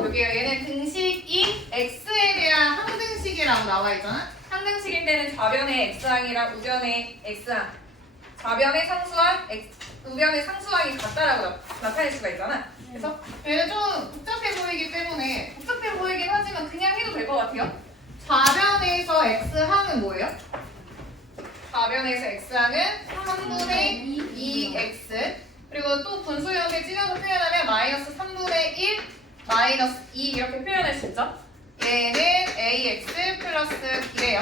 볼게요. 얘는 등식이 x에 대한 항등식이라고 나와 있잖아. 항등식일 때는 좌변의 x항이랑 우변의 x항, 좌변의 상수항, 우변의 상수항이 같다라고 나타낼 수가 있잖아. 그래서 얘는 좀 복잡해 보이기 때문에 복잡해 보이긴 하지만 그냥 해도 될 것 같아요. 좌변에서 x항은 뭐예요? 좌변에서 x항은 3분의 2x, 그리고 또 분수 형태 찢어서 표현하면 마이너스 3분의 1 마이너스 2 이렇게 표현할 수 있죠. 얘는 ax 플러스 b래요.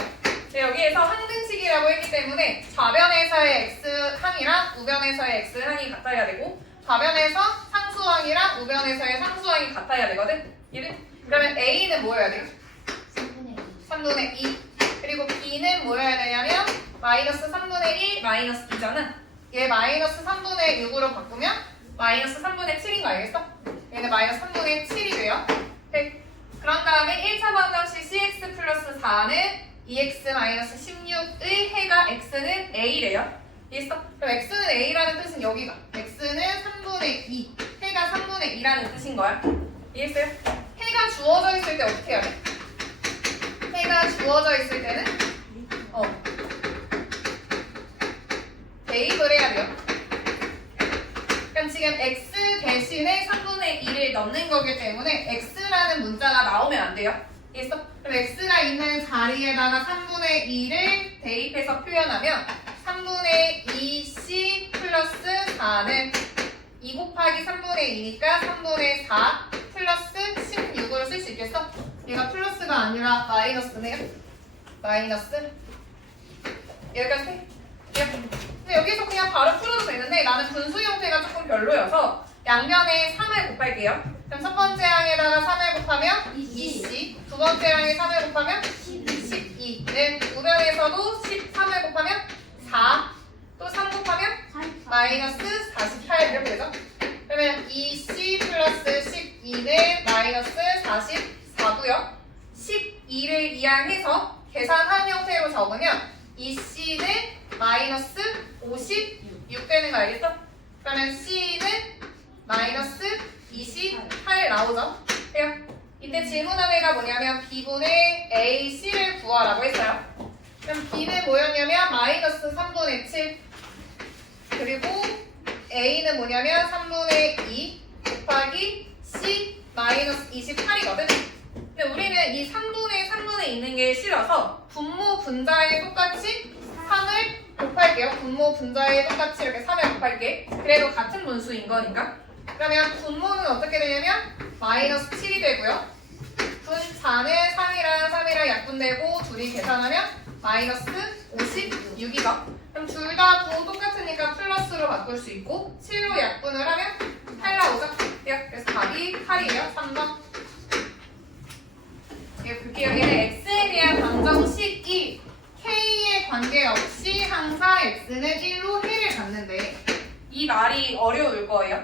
여기에서 항등식이라고 했기 때문에 좌변에서의 x항이랑 우변에서의 x항이 같아야 되고, 좌변에서 상수항이랑 우변에서의 상수항이 같아야 되거든. 그러면 a는 뭐여야 돼요? 3분의 2. 그리고 b는 뭐여야 되냐면 마이너스 3분의 1 마이너스 2잖아. 얘 마이너스 3분의 6으로 바꾸면 마이너스 3분의 7인 거 알겠어? 얘는 마이너스 3분의 7이 돼요. 네. 그런 다음에 1차 방정식 cx 플러스 4는 2x 마이너스 16의 해가 x는 a래요. 이해했어? 그럼 x는 a라는 뜻은 여기가 x는 3분의 2, 해가 3분의 2라는 뜻인 거야. 이해했어요? 해가 주어져 있을 때 어떻게 해야 돼? 해가 주어져 있을 때는 대입을 해야 돼요. 그럼 지금 x 대신에 3분의 2를 넣는 거기 때문에 x라는 문자가 나오면 안 돼요. 이해했어? 그럼 x가 있는 자리에다가 3분의 2를 대입해서 표현하면 3분의 2c 플러스 4는 2 곱하기 3분의 2니까 3분의 4 플러스 16으로 쓸 수 있겠어? 얘가 플러스가 아니라 마이너스네요. 마이너스 여기까지 해. 근데 여기서 그냥 바로 풀어도 되는데 나는 분수 형태가 조금 별로여서 양면에 3을 곱할게요. 그럼 첫 번째 항에다가 3을 곱하면 2c, 두 번째 항에 3을 곱하면 12는 우변에서도 13을 곱하면 4, 또 3 곱하면 마이너스 48 이렇게 되죠. 그러면 2c 플러스 12는 마이너스 44고요. 12를 이항해서 계산한 형태로 적으면 2c는 마이너스 56 되는 거 알겠어? 그러면 c는 마이너스 28 나오죠? 그래요. 이때 질문한 애가 뭐냐면 b분의 ac를 구하라고 했어요. 그럼 b는 뭐였냐면 마이너스 3분의 7, 그리고 a는 뭐냐면 3분의 2 곱하기 c 마이너스 28이거든. 근데 우리는 이 3분의 있는 게 싫어서 분모 분자에 똑같이 3을 곱할게요. 분모 분자에 똑같이 이렇게 3을 곱할게. 그래도 같은 분수인 거니까. 그러면 분모는 어떻게 되냐면 마이너스 7이 되고요. 분자는 3이랑 약분되고 둘이 계산하면 마이너스 56이죠. 그럼 둘 다 부호 똑같으니까 플러스로 바꿀 수 있고 7로 약분을 하면 8 나오죠. 그래서 답이 8이에요. 3번. 볼게요. 여기는 x에 대한 방정식이 k에 관계없이 항상 x는 1로 해를 갖는데 이 말이 어려울 거예요.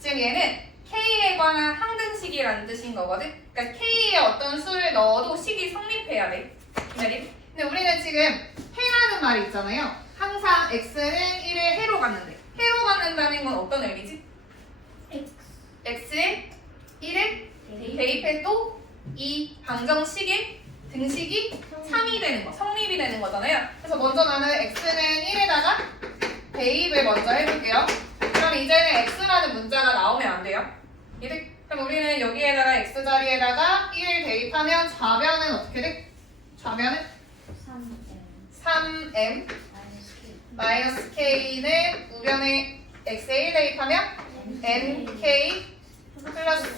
지금 얘는 k에 관한 항등식이라는 뜻인 거거든. 그러니까 k에 어떤 수를 넣어도 식이 성립해야 돼. 근데 우리는 지금 해라는 말이 있잖아요. 항상 x는 1의 해로 갖는데 해로 갖는다는 건 어떤 의미지? x에 1을 대입해도 이 방정식의 등식이 3이 되는 거, 성립이 되는 거잖아요. 그래서 먼저 나는 x는 1에다가 대입을 먼저 해볼게요. 그럼 이제는 x라는 문자가 나오면 안 돼요. 그럼 우리는 여기에다가 x 자리에다가 1을 대입하면 좌변은 어떻게 돼? 좌변은 3m 마이너스 k는 우변에 x에 1 대입하면 mk 플러스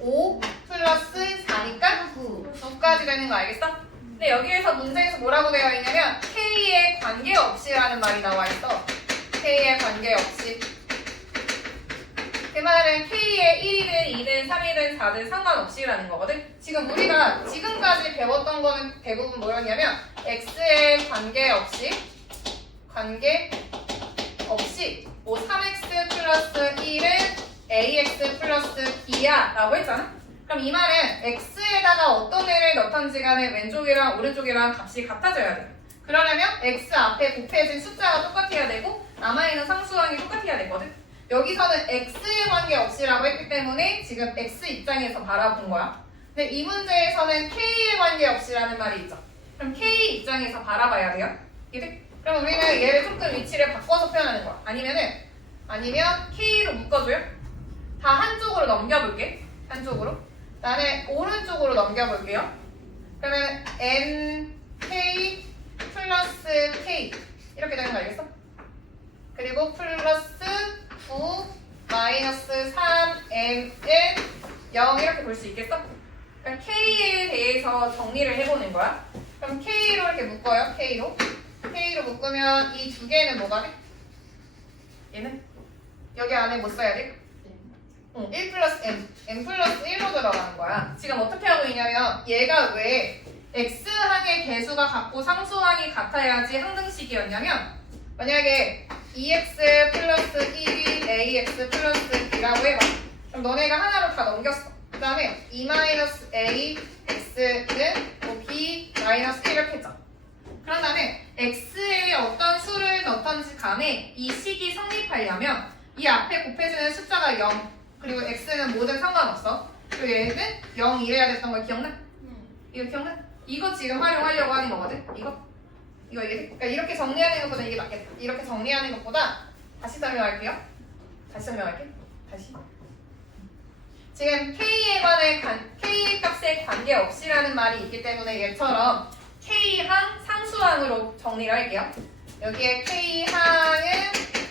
5 플러스 4니까 9까지 되는 거 알겠어? 근데 여기에서 문제에서 뭐라고 되어 있냐면 k에 관계없이라는 말이 나와 있어. k에 관계없이. 그 말은 k에 1이든 2든 3이든 4든 상관없이라는 거거든. 지금 우리가 지금까지 배웠던 거는 대부분 뭐였냐면 x에 관계없이 뭐 3x 플러스 1은 ax 플러스 b야 라고 했잖아. 그럼 이 말은 x에다가 어떤 애를 넣던지 간에 왼쪽이랑 오른쪽이랑 값이 같아져야 돼. 그러려면 x 앞에 곱해진 숫자가 똑같아야 되고 남아있는 상수항이 똑같아야 되거든. 여기서는 x에 관계없이라고 했기 때문에 지금 x 입장에서 바라본 거야. 근데 이 문제에서는 k에 관계없이라는 말이 있죠. 그럼 k 입장에서 바라봐야 돼요. 이해돼? 그럼 우리는 얘를 조금 위치를 바꿔서 표현하는 거야. 아니면 k로 묶어줘요. 다 한쪽으로 넘겨볼게. 한쪽으로. 나는 오른쪽으로 넘겨볼게요. 그러면 nk 플러스 k 이렇게 되는 거 알겠어? 그리고 플러스 9 마이너스 3 n0 이렇게 볼 수 있겠어? 그럼 k에 대해서 정리를 해보는 거야. 그럼 k로 이렇게 묶어요. k로 묶으면 이 두 개는 뭐가 돼? 얘는? 여기 안에 뭐 써야 돼? 1 플러스 n 플러스 1로 들어가는 거야. 지금 어떻게 하고 있냐면 얘가 왜 x항의 개수가 같고 상수항이 같아야지 항등식이었냐면 만약에 2x 플러스 1이 ax 플러스 b라고 해봐. 그럼 너네가 하나로 다 넘겼어. 그 다음에 2 마이너스 a x는 뭐 b 마이너스 1 이렇게 했죠. 그런 다음에 x에 어떤 수를 넣던지 간에 이 식이 성립하려면 이 앞에 곱해주는 숫자가 0 그리고 x는 뭐든 상관없어. 그리고 얘는 0 이래야 됐던 거 기억나? 이거 기억나? 이거 지금 활용하려고 하는 거거든? 이거 이게 그러니까 이렇게 정리하는 것보다 이게 낫겠다. 이렇게 정리하는 것보다 다시 설명할게요. 다시. 지금 k 값에 관계없이라는 말이 있기 때문에 얘처럼 k항 상수항으로 정리를 할게요. 여기에 k항은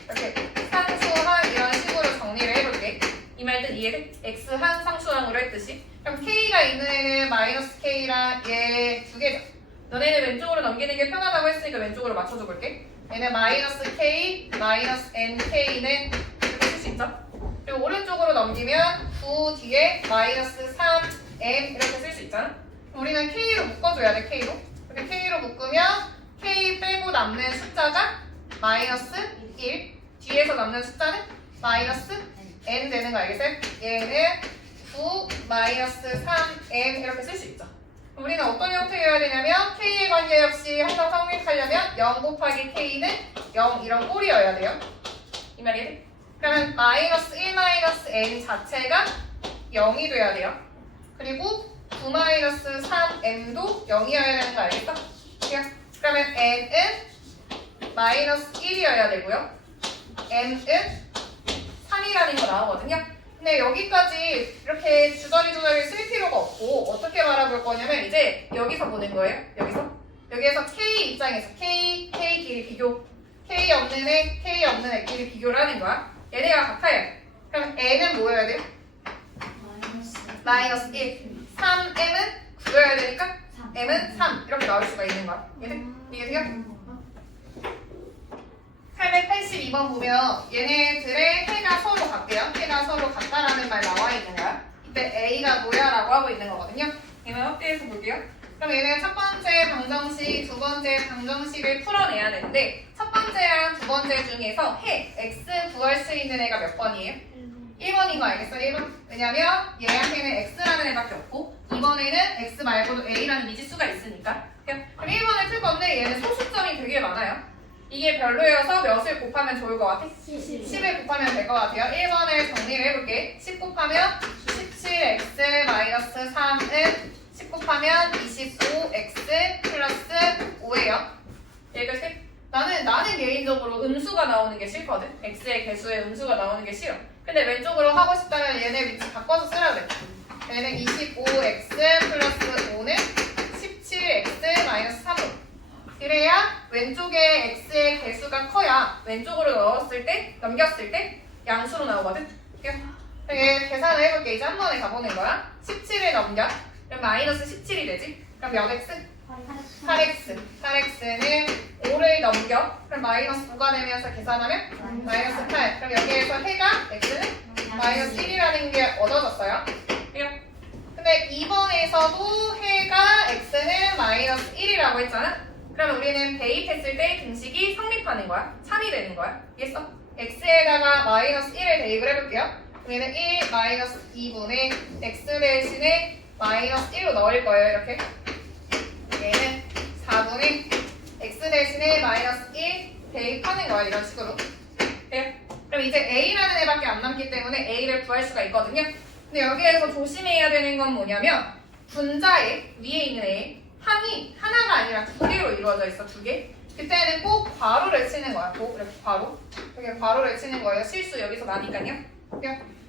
이렇게 상수항 이런 식으로 정리를 해볼게. 이 말 뜻 이해돼? x항 상수항으로 했듯이. 그럼 k가 있는 애는 마이너스 k랑 얘 두 개죠. 너네는 왼쪽으로 넘기는 게 편하다고 했으니까 왼쪽으로 맞춰줘 볼게. 얘는 마이너스 k, 마이너스 nk는 이렇게 쓸 수 있죠? 그리고 오른쪽으로 넘기면 9 뒤에 마이너스 3m 이렇게 쓸 수 있잖아? 우리는 k로 묶어줘야 돼, k로. 이렇게 k로 묶으면 k 빼고 남는 숫자가 마이너스 1 뒤에서 남는 숫자는 마이너스 n 되는 거 알겠어요? 얘는 9 마이너스 3m 이렇게 쓸 수 있죠. 우리는 어떤 형태여야 되냐면 k에 관계없이 항상 성립하려면 0 곱하기 k는 0 이런 꼴이어야 돼요. 이 말이에요? 그러면 마이너스 1 마이너스 n 자체가 0이 돼야 돼요. 그리고 9 마이너스 3m도 0이어야 되는 거 알겠어? 그러면 n은 마이너스 1이어야 되고요. n은 3이라는 거 나오거든요. 근데 여기까지 이렇게 주저리 쓸 필요가 없고 어떻게 바라볼 거냐면 이제 여기서 보는 거예요. 여기에서 k 입장에서 k 길이 비교 k 없는 애끼리 비교를 하는 거야. 얘네가 같아요. 그럼 n은 뭐여야 돼요? 마이너스 1 3m은 9여야 되니까 m은 3 이렇게 나올 수가 있는 거야. 이해돼요? 882번 보면 얘네들의 해가 서로 같대요. 해가 서로 같다라는 말 나와 있는 거야. 이때 A가 뭐야? 라고 하고 있는 거거든요. 얘는 확대해서 볼게요. 그럼 얘는 첫 번째 방정식, 두 번째 방정식을 풀어내야 되는데 첫 번째랑 두 번째 중에서 해, x 구할 수 있는 애가 몇 번이에요? 1번인 거 알겠어? 1번. 왜냐면 얘한테는 x라는 애밖에 없고 2번에는 x 말고도 a라는 미지수가 있으니까. 그럼 1번을 풀 건데 얘는 소수점이 되게 많아요. 이게 별로여서 몇을 곱하면 좋을 것 같아? 10을 곱하면 될 것 같아요. 1번을 정리를 해볼게. 10 곱하면 17x 마이너스 3은 10 곱하면 25x 플러스 5예요. 읽을게. 나는 개인적으로 음수가 나오는 게 싫거든. x의 개수에 음수가 나오는 게 싫어. 근데 왼쪽으로 하고 싶다면 얘네 위치 바꿔서 쓰라 그래. 얘는 25x 플러스 5는 17x 마이너스 3으로. 그래야 왼쪽에 x의 개수가 커야 왼쪽으로 넘겼을 때 양수로 나오거든. 얘 계산을 해볼게. 이제 한 번에 가보는 거야. 17을 넘겨. 그럼 마이너스 17이 되지. 그럼 몇 x? 8x. 8x는 5를 넘겨. 그럼 마이너스 9가 되면서 계산하면 마이너스 8. 그럼 여기에서 해가 x는 마이너스 1이라는 게 얻어졌어요. 근데 2번에서도 해가 x는 마이너스 1이라고 했잖아. 그러면 우리는 대입했을 때 등식이 성립하는 거야. 3이 되는 거야. 이해했어? x에다가 마이너스 1을 대입을 해볼게요. 그럼 얘는 1 마이너스 2분의 x 대신에 마이너스 1로 넣을 거예요. 이렇게. 얘는 4분의 x 대신에 마이너스 1 대입하는 거야. 이런 식으로. 돼요? 그럼 그럼 이제 A라는 애밖에 안 남기 때문에 A를 구할 수가 있거든요. 근데 여기에서 조심해야 되는 건 뭐냐면 분자에 위에 있는 애 항이 하나가 아니라 두 개로 이루어져 있어. 두 개. 그때는 꼭 괄호를 치는 거야. 꼭 이렇게 괄호. 이렇게 괄호를 치는 거예요. 실수 여기서 나니까요.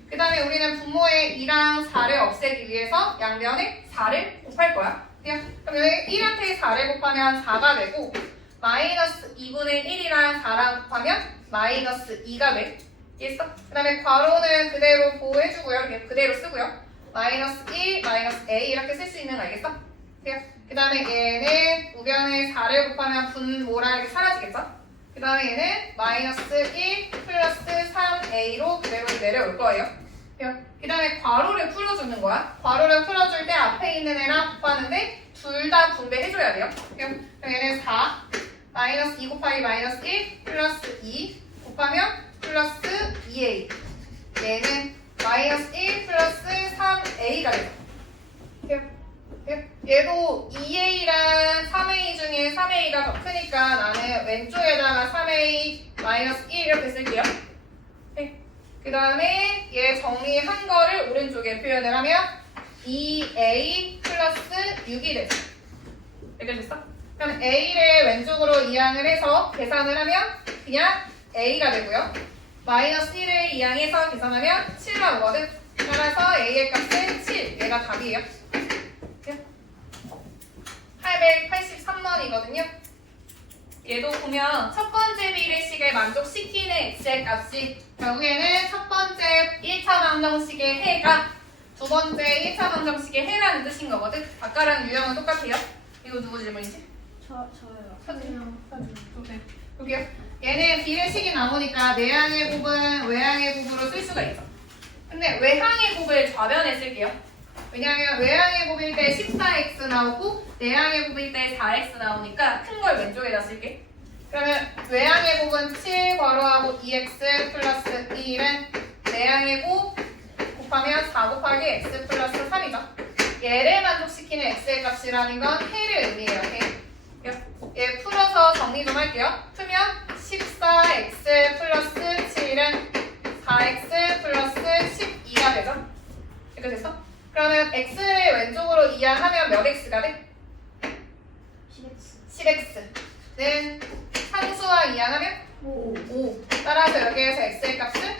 그 다음에 우리는 분모의 2랑 4를 없애기 위해서 양변에 4를 곱할 거야. 그럼 여기 1한테 4를 곱하면 4가 되고 마이너스 2분의 1이랑 4랑 곱하면 마이너스 2가 돼. 이해했어? 그 다음에 괄호는 그대로 보호해주고요. 그대로 쓰고요. 마이너스 1, 마이너스 a 이렇게 쓸 수 있는 거 알겠어? 그 다음에 얘는 우변에 4를 곱하면 분모라 이렇게 사라지겠죠? 그 다음에 얘는 마이너스 1 플러스 3a로 그대로 내려올 거예요. 그 다음에 괄호를 풀어주는 거야. 괄호를 풀어줄 때 앞에 있는 애랑 곱하는데 둘 다 분배해줘야 돼요. 그럼 얘는 4 마이너스 2 곱하기 마이너스 1 플러스 2 곱하면 플러스 2a 얘는 마이너스 1 플러스 3a가 되죠. 얘도 2a랑 3a 중에 3a가 더 크니까 나는 왼쪽에다가 3a 마이너스 1 이렇게 쓸게요. 그 다음에 얘 정리한 거를 오른쪽에 표현을 하면 2a 플러스 6이 되죠. 이렇게 됐어? 그럼 a를 왼쪽으로 이항을 해서 계산을 하면 그냥 a가 되고요. 마이너스 1을 이항해서 계산하면 7 나오거든. 따라서 a의 값은 7. 얘가 답이에요. 883번이거든요. 얘도 보면 첫 번째 비례식을 만족시키는 x의 값이 결국에는 첫 번째 1차 방정식의 해가 두 번째 1차 방정식의 해라는 뜻인 거거든. 아까랑 유형은 똑같아요. 이거 누구 질문이지? 저요. 여기요. 얘는 비례식이 나오니까 내항의 곱은 외항의 곱으로 쓸 수가 있어. 근데 외항의 곱을 좌변에 쓸게요. 왜냐하면 외항의 곱일 때 14x 나오고 내항의 곱일 때 4x 나오니까 큰 걸 왼쪽에다 쓸게. 그러면 외항의 곱은 7 괄호하고 2x 플러스 1은 내항의 곱 곱하면 4 곱하기 x 플러스 3이죠. 얘를 만족시키는 x의 값이라는 건 해를 의미해요. 해. 얘 풀어서 정리 좀 할게요. 풀면 14x 플러스 7은 4x 플러스 12가 되죠. 이렇게 됐어? 그러면 x를 왼쪽으로 이항하면 몇 x가 돼? 10x는 상수와 이항하면 5. 따라서 여기에서 x의 값은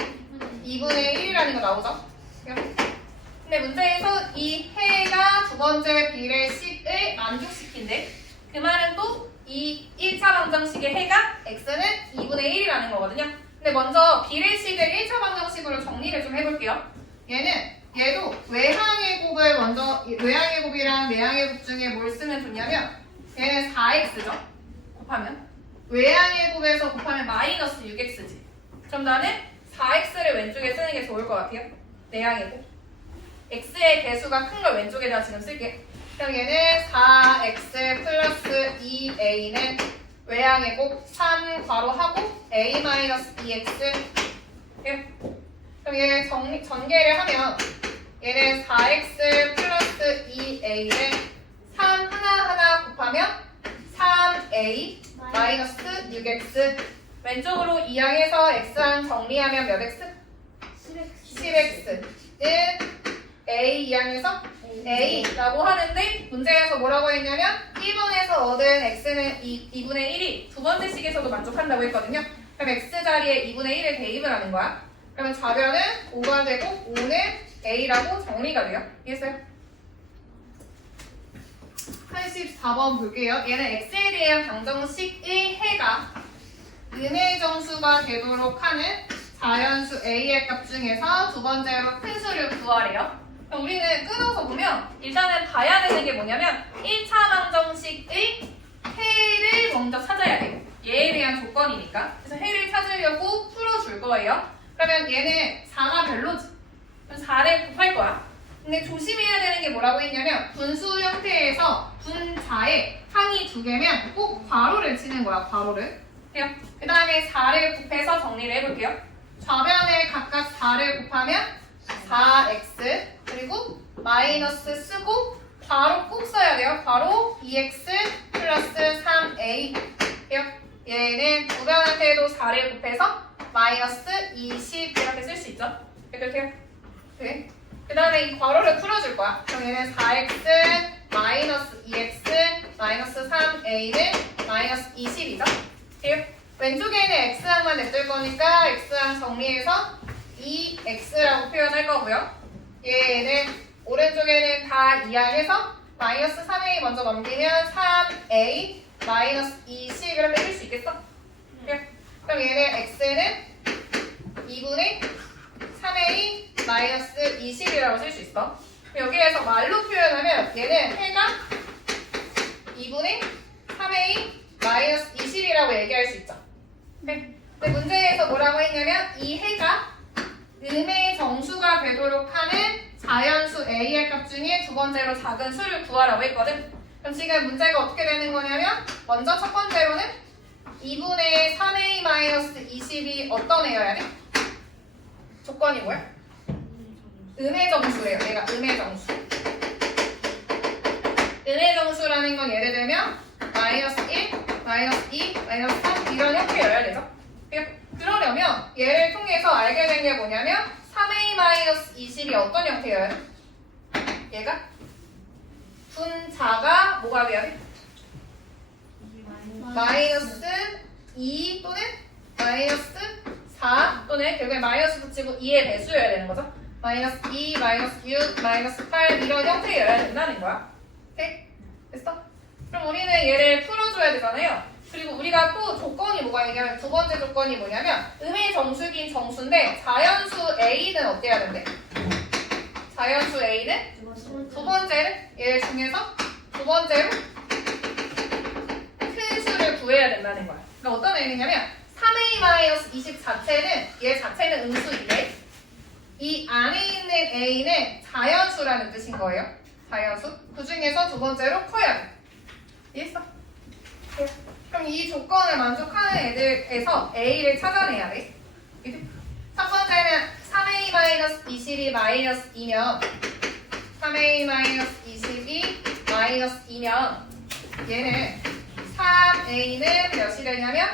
2분의 1이라는 거 나오죠. 근데 문제에서 이 해가 두 번째 비례식을 만족시킨대. 그 말은 또 이 1차 방정식의 해가 x는 2분의 1이라는 거거든요. 근데 먼저 비례식을 1차 방정식으로 정리를 좀 해볼게요. 얘도 외항의 곱을 먼저 외항의 곱이랑 내항의 곱 중에 뭘 쓰면 좋냐면 얘는 4x죠. 곱하면 외항의 곱에서 곱하면 마이너스 6x지. 그럼 나는 4x를 왼쪽에 쓰는 게 좋을 것 같아요. 내항의 곱. x의 개수가 큰 걸 왼쪽에다 지금 쓸게. 그럼 얘는 4x 플러스 2a는 외항의 곱 3 괄호하고 a 마이너스 2x. 그럼 얘 전개를 하면 얘는 4x 플러스 2a는 3 하나하나 곱하면 3a 마이너스 6x. 왼쪽으로 이항해서 x항 정리하면 몇 x? 10x는 a 이항해서 a라고 하는데 문제에서 뭐라고 했냐면 1번에서 얻은 x는 2분의 1이 두 번째 식에서도 만족한다고 했거든요. 그럼 x 자리에 2분의 1을 대입을 하는 거야. 그러면 좌변은 5가 되고 5는 a라고 정리가 돼요. 이해했어요? 84번 볼게요. 얘는 x에 대한 방정식의 해가 은의 정수가 되도록 하는 자연수 a의 값 중에서 두 번째로 큰 수를 구하래요. 그럼 우리는 끊어서 보면 일단은 봐야 되는 게 뭐냐면 1차 방정식의 해를 먼저 찾아야 돼요. 얘에 대한 조건이니까. 그래서 해를 찾으려고 풀어줄 거예요. 그러면 얘는 4가 별로지. 그럼 4를 곱할 거야. 근데 조심해야 되는 게 뭐라고 했냐면 분수 형태에서 분자에 항이 두 개면 꼭 괄호를 치는 거야. 괄호를. 그 다음에 4를 곱해서 정리를 해볼게요. 좌변에 각각 4를 곱하면 4x 그리고 마이너스 쓰고 괄호 꼭 써야 돼요. 괄호 2x 플러스 3a. 얘는 우변한테도 4를 곱해서 마이너스 20 이렇게 쓸 수 있죠? 이렇게요? 네. 그 다음에 이 괄호를 풀어줄 거야. 그럼 얘는 4x 마이너스 2x 마이너스 3a는 마이너스 20이죠? 왼쪽에는 x항만 냅둘 거니까 x항 정리해서 2x라고 표현할 거고요. 얘는 오른쪽에는 다 2항해서 마이너스 3a 먼저 넘기면 3a 마이너스 20 이렇게 쓸 수 있겠어? 그럼 얘는 x는 2분의 3a 마이너스 20이라고 쓸 수 있어. 여기에서 말로 표현하면 얘는 해가 2분의 3a 마이너스 20이라고 얘기할 수 있죠. 근데 문제에서 뭐라고 했냐면 이 해가 음의 정수가 되도록 하는 자연수 a의 값 중에 두 번째로 작은 수를 구하라고 했거든. 그럼 지금 문제가 어떻게 되는 거냐면 먼저 첫 번째로는 2분의 3a 마이너스 20이 어떤 애여야 돼? 조건이 뭐야? 음의 정수예요. 얘가 음의 정수. 음의 정수라는 건 예를 들면 마이너스 1, 마이너스 2, 마이너스 3 이런 형태여야 되죠. 그러려면 얘를 통해서 알게 된 게 뭐냐면 3a 마이너스 20이 어떤 형태여야 돼? 얘가 분자가 뭐가 돼야 돼? 마이너스 2 또는 마이너스 4 또는 결국에 마이너스 붙이고 2의 배수여야 되는 거죠. 마이너스 2, 마이너스 6, 마이너스 8 이런 형태여야 된다는 거야. 오케이? 됐어? 그럼 우리는 얘를 풀어줘야 되잖아요. 그리고 우리가 또 조건이 뭐가 있냐면 두 번째 조건이 뭐냐면 음의 정수긴 정수인데 자연수 a는 어때야 된대? 자연수 a는 두 번째는 얘 중에서 두 번째로 큰 수를 구해야 된다는 거야. 그러니까 어떤 의미냐면 3a-20 자체는 얘 자체는 음수인데 이 안에 있는 a는 자연수라는 뜻인 거예요. 자연수. 그 중에서 두 번째로 커야 돼. 이해했어? 그럼 이 조건을 만족하는 애들에서 a를 찾아내야 돼. 첫 번째는 3a-20이 마이너스 2면 3a-20이 마이너스 2면 얘는 3a는 몇이 되냐면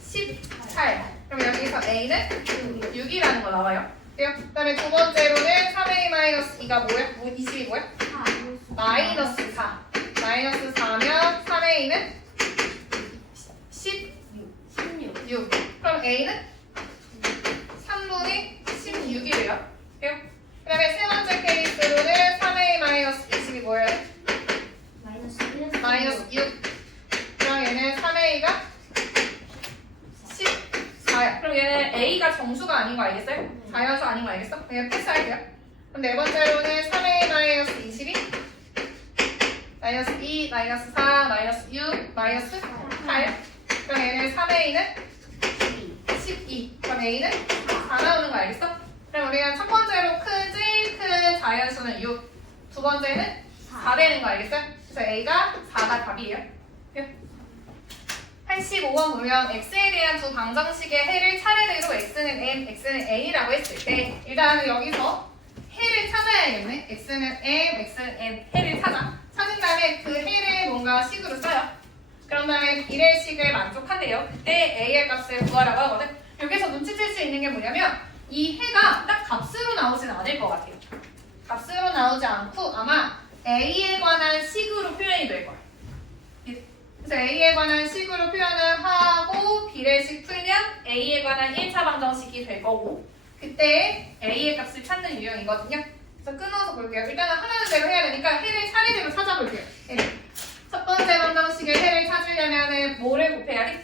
18. 그럼 여기서 a는 6이라는 거 나와요. 그 다음에 두 번째로는 3a-2가 뭐야? 20이 뭐야? 마이너스 4. 마이너스 4면 3a는 16. 그럼 a는 3분의 16이 돼요. 그 다음에 세 번째 케이스로는 3a-20이 뭐예요? 마이너스 6. 그럼 얘는 3a가 14야. 그럼 얘는 a가 정수가 아닌 거 알겠어요? 자연수 아닌 거 알겠어? 그냥 패스할게요. 그럼 네 번째로는 3a-20이 마이너스 2, 마이너스 4, 마이너스 6, 마이너스 8. 그럼 얘는 3a는 12. 그럼 a는 4 나오는 거 알겠어? 그럼 우리가 첫 번째로 제일 큰 자연수는 6. 두 번째는 4 되는 거 알겠어요? 그래서 a가 4가 답이에요. 85번 보면 x에 대한 두 방정식의 해를 차례대로 x는 m, x는 a라고 했을 때 일단 여기서 해를 찾아야겠네. x는 m, x는 n 해를 찾은 다음에 그 해를 뭔가 식으로 써요. 그런 다음에 비례식을 만족한대요. 그때 a의 값을 구하라고 하거든. 여기서 눈치챌 수 있는 게 뭐냐면 이 해가 딱 값으로 나오진 않을 것 같아요. 값으로 나오지 않고 아마 a에 관한 식으로 표현이 될 거예요. 그래서 a에 관한 식으로 표현을 하고 비례식 풀면 a에 관한 1차 방정식이 될 거고 그때 a의 값을 찾는 유형이거든요. 그래서 끊어서 볼게요. 일단은 하나는 대로 해야 되니까 해를 차례대로 찾아볼게요. 첫 번째 방정식의 해를 찾으려면 뭐를 곱해야 돼?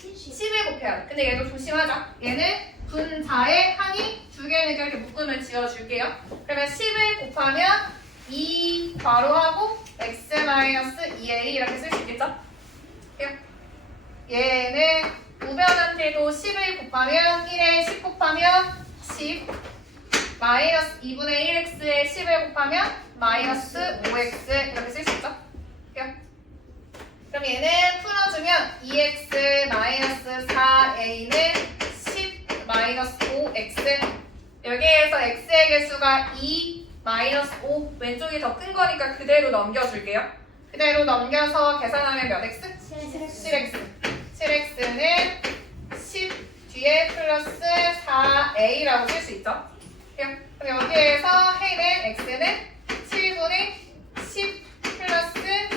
10을 곱해야 돼. 근데 얘도 조심하자. 얘는 분자의 항이 두 개니까 이렇게 묶음을 지어줄게요. 그러면 10을 곱하면 2 괄호하고 x-2a 이렇게 쓸 수 있겠죠? 얘는 우변한테도 10을 곱하면 1에 10 곱하면 10 마이너스 2분의 1x에 10을 곱하면 마이너스 5x 이렇게 쓸 수 있죠? 그럼 얘는 풀어주면 2x 마이너스 4a는 10 마이너스 5x 여기에서 x의 개수가 2 마이너스 5 왼쪽이 더 큰 거니까 그대로 넘겨줄게요. 그대로 넘겨서 계산하면 몇 x? 7x 7x는 10 뒤에 플러스 4a라고 쓸 수 있죠. 그럼 여기에서 해는 x는 7분의 10 플러스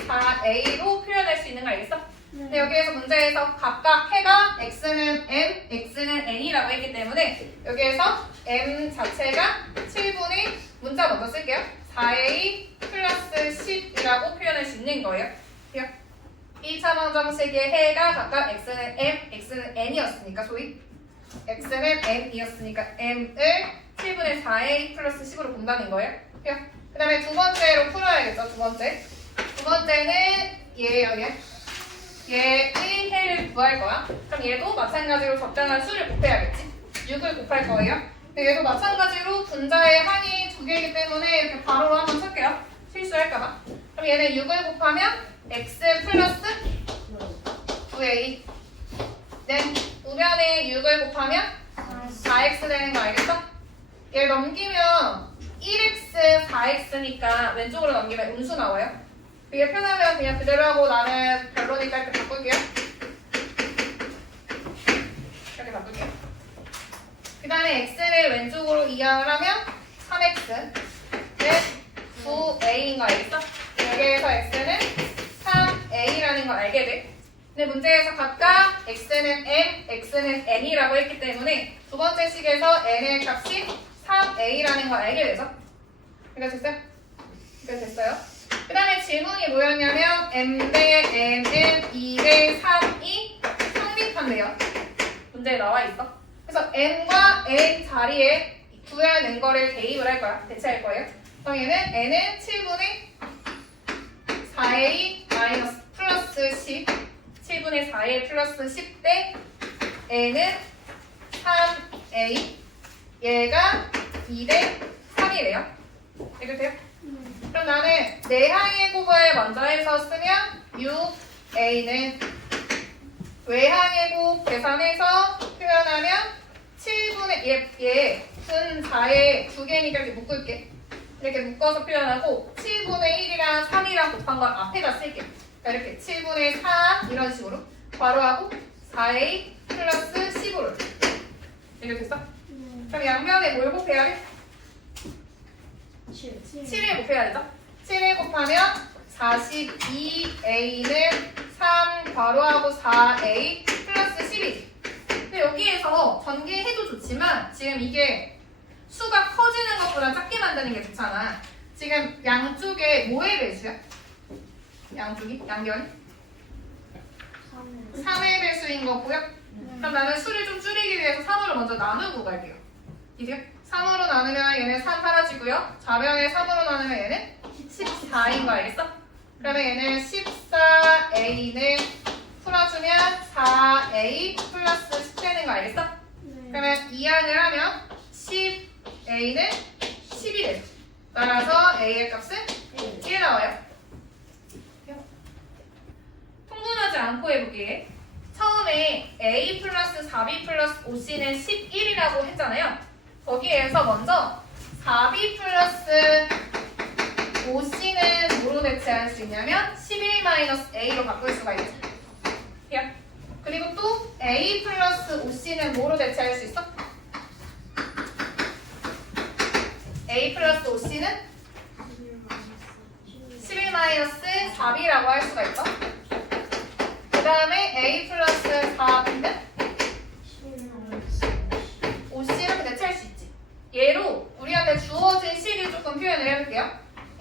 4a로 표현할 수 있는 거 알겠어? 근데 여기에서 문제에서 각각 해가 x는 m, x는 n이라고 했기 때문에 여기에서 m 자체가 7분의 문자 먼저 쓸게요. 4a 플러스 10이라고 표현할 수 있는 거예요. 1차 방정식의 해가 각각 x는 m, x는 n이었으니까 소위 x는 m이었으니까 m을 7분의 4a 플러스 10으로 본다는 거예요. 그 다음에 두 번째로 풀어야겠죠. 두 번째는 얘예요. 얘의 해를 구할 거야. 그럼 얘도 마찬가지로 적당한 수를 곱해야겠지. 6을 곱할 거예요. 근데 얘도 마찬가지로 분자의 항이 두 개이기 때문에 이렇게 바로로 한번 칠게요. 실수할까봐. 그럼 얘는 6을 곱하면 x 플러스 9a. 우변에 6을 곱하면 4x 되는 거 알겠어? 얘를 넘기면 1x, 4x니까 왼쪽으로 넘기면 음수 나와요. 이게 편하면 그냥 그대로 하고 나는 별로니까 이렇게 바꿀게요. 이렇게 바꿀게요. 그 다음에 x를 왼쪽으로 이항을 하면 3x는 9a인 거 알겠어? 여기에서 x는 3a라는 거 알게 돼. 근데 문제에서 각각 x는 m, x는 n이라고 했기 때문에 두 번째 식에서 n의 값이 3a라는 거 알게 되죠? 이거 됐어요? 이거 됐어요? 그 다음에 질문이 뭐였냐면 m 대 n은 2 대 3이 성립한대요. 문제에 나와 있어. 그래서 m과 n 자리에 구해낸 거를 대입을 할 거야. 대체할 거예요. 그럼 얘는 n은 7분의 4a 마이너스 플러스 10 7분의 4a 플러스 10 대 n은 3a 얘가 2 대 3이래요. 이렇게 돼요? 그럼 나는 내항의 곱을 먼저 해서 쓰면 6a는 외항의 곱 계산해서 표현하면 7분의 얘 분 4에 두 개니까 이렇게 묶을게. 이렇게 묶어서 표현하고 7분의 1이랑 3이랑 곱한 걸 앞에다 쓸게. 그러니까 이렇게 7분의 4 이런 식으로 괄호하고 4a 플러스 10으로 이렇게 됐어? 그럼 양면에 뭘 곱해야 돼? 7을 곱해야 되죠? 7을 곱하면 42a는 3 괄호하고 4a 플러스 10이지. 근데 여기에서 전개해도 좋지만 지금 이게 수가 커지는 것보다 작게 만드는 게 좋잖아. 지금 양쪽에 뭐의 배수야? 양쪽이? 양변이? 3의 배수인 거고요. 그럼 나는 수를 좀 줄이기 위해서 3으로 먼저 나누고 갈게요. 이게요? 3으로 나누면 얘는 3 사라지고요. 좌변에 3으로 나누면 얘는 14인 거 알겠어? 그러면 얘는 14a는 풀어주면 4a 플러스 10 되는 거 알겠어? 그러면 이항을 하면 10a는 10이 되죠. 따라서 a의 값은 1 나와요. 통분하지 않고 해볼게. 처음에 a 플러스 4b 플러스 5c는 11이라고 했잖아요. 거기에서 먼저 4b 플러스 5c는 뭐로 대체할 수 있냐면 11-a로 바꿀 수가 있죠. 그리고 또 a 플러스 5c는 뭐로 대체할 수 있어? a 플러스 5c는 11-4b라고 할 수가 있죠. 그 다음에 a 플러스 4b는 5c를 대체할 수 있지. 얘로 우리한테 주어진 식을 조금 표현을 해볼게요.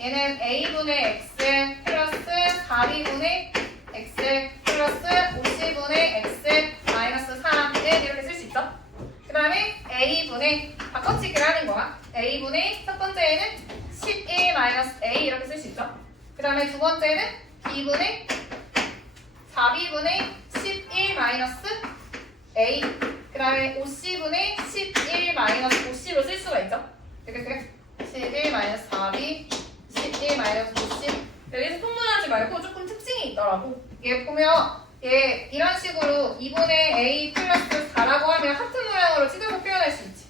얘는 a분의 x 플러스 4b분의 x 플러스 50분의 x 마이너스 3을 이렇게 쓸 수 있죠. 그 다음에 a분의 바꿔치기를 하는 거야. a분의 첫 번째에는 11-a 이렇게 쓸 수 있죠. 그 다음에 두 번째는 b분의 4b분의 11-a 그 다음에 50분의 11-50로 쓸 수가 있죠. 이렇게 돼요. 11-4b 11-50 여기서 통분하지 말고 조금 특징이 있더라고. 얘 보면 얘 이런 식으로 2분의 a 플러스 4라고 하면 하트 모양으로 찢어서 표현할 수 있지.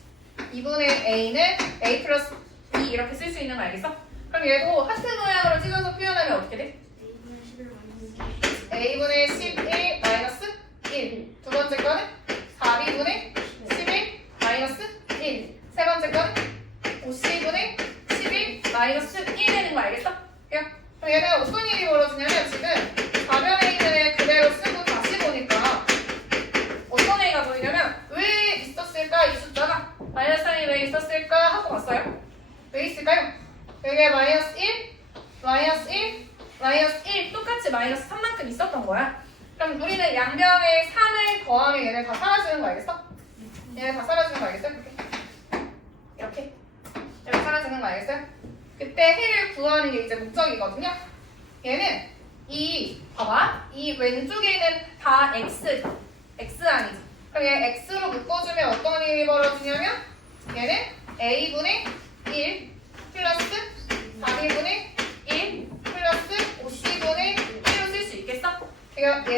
2분의 a는 a 플러스 2 이렇게 쓸 수 있는 거 알겠어? 그럼 얘도 하트 모양으로 찢어서 표현하면 어떻게 돼? a분의 11 마이너스 1. 두 번째 거는 4b분의 마이너스 1, 마이너스 1, 마이너스 1 똑같이 마이너스 3만큼 있었던 거야. 그럼 우리는 양변에 3을 더하면 얘네 다 사라지는 거 알겠어? 얘네 다 사라지는 거 알겠어? 이렇게 사라지는 거 알겠어요? 그때 해를 구하는 게 이제 목적이거든요. 얘는 봐봐. 이 왼쪽에는 다 x 아니지. 그럼 얘 x로 묶어주면 어떤 일이 벌어지냐면 얘는 a분의 1 플러스 4b분의 1 플러스 5c분의 1로 쓸 수 있겠어? 그러니까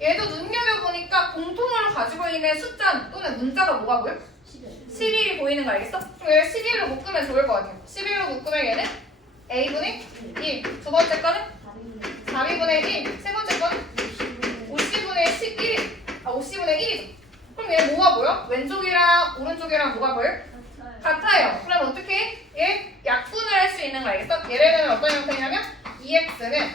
얘도 눈여겨보니까 공통으로 가지고 있는 숫자 또는 문자가 뭐가 보여? 11이 보이는 거 알겠어? 그럼 얘를 11로 묶으면 좋을 것 같아요. 11로 묶으면 얘는 a분의 1 두 번째 거는 4b분의 1 세 번째 거는 50분의 11 50분의 1이죠. 그럼 얘 뭐가 보여? 왼쪽이랑 오른쪽이랑 뭐가 보여? 같아요. 그럼 어떻게 해? 얘 약분을 할 수 있는 거 알겠어? 예를 들면 어떤 형태냐면 2x는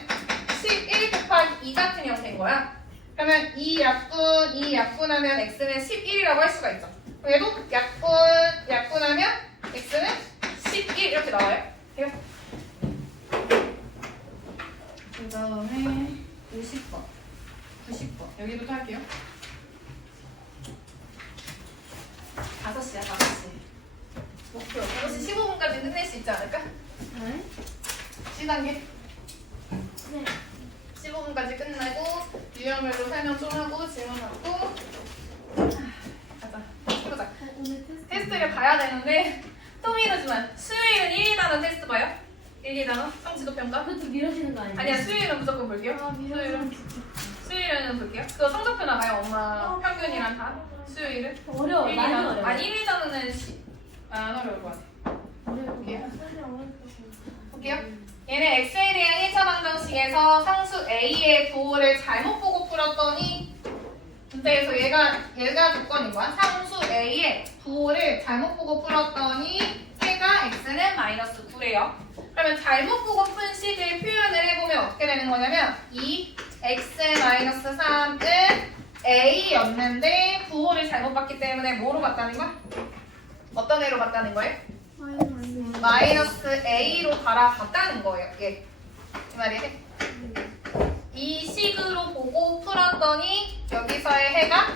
11 곱하기 2 같은 형태인 거야. 그러면 이 약분하면 x는 11이라고 할 수가 있죠. 얘도 약분하면 x는 11 이렇게 나와요. 돼요? 그 다음에 50번, 90번 여기부터 할게요. 5시야, 5시. 목표 5시 15분까지 끝낼 수 있지 않을까? 네? C단계 네. 15분까지 끝내고 유형별로 설명 좀 하고 질문 받고 가자 해보자. 오늘 테스트를 봐야 되는데 또 미루지만 수요일은 1단원 테스트 봐요? 1, 2단원 성취도 평가? 그것도 미뤄지는 거 아니에요? 아니야 수요일은 무조건 볼게요. 아, 미뤄지는 수요일은 볼게요. 그거 성적표나 봐요. 엄마 평균이랑 다 수요일은 어려워. 1, 많이 2단원 어려워. 아니 1, 2단원은 안 어려울 것 같아. 어려워. 볼게요. 얘는 x에 대한 1차 방정식에서 상수 a의 부호를 잘못 보고 풀었더니 문제에서 얘가 조건인 거야. 상수 a의 부호를 잘못 보고 풀었더니 해가 x는 마이너스 9래요. 그러면 잘못 보고 푼 식을 표현을 해보면 어떻게 되는 거냐면 이 x 마이너스 3은 a였는데 부호를 잘못 봤기 때문에 뭐로 봤다는 거야? 어떤 애로 봤다는 거예요? 마이너스 a로 갈아봤다는 거예요. 예. 이 말이지? 이 식으로 보고 풀었더니 여기서의 해가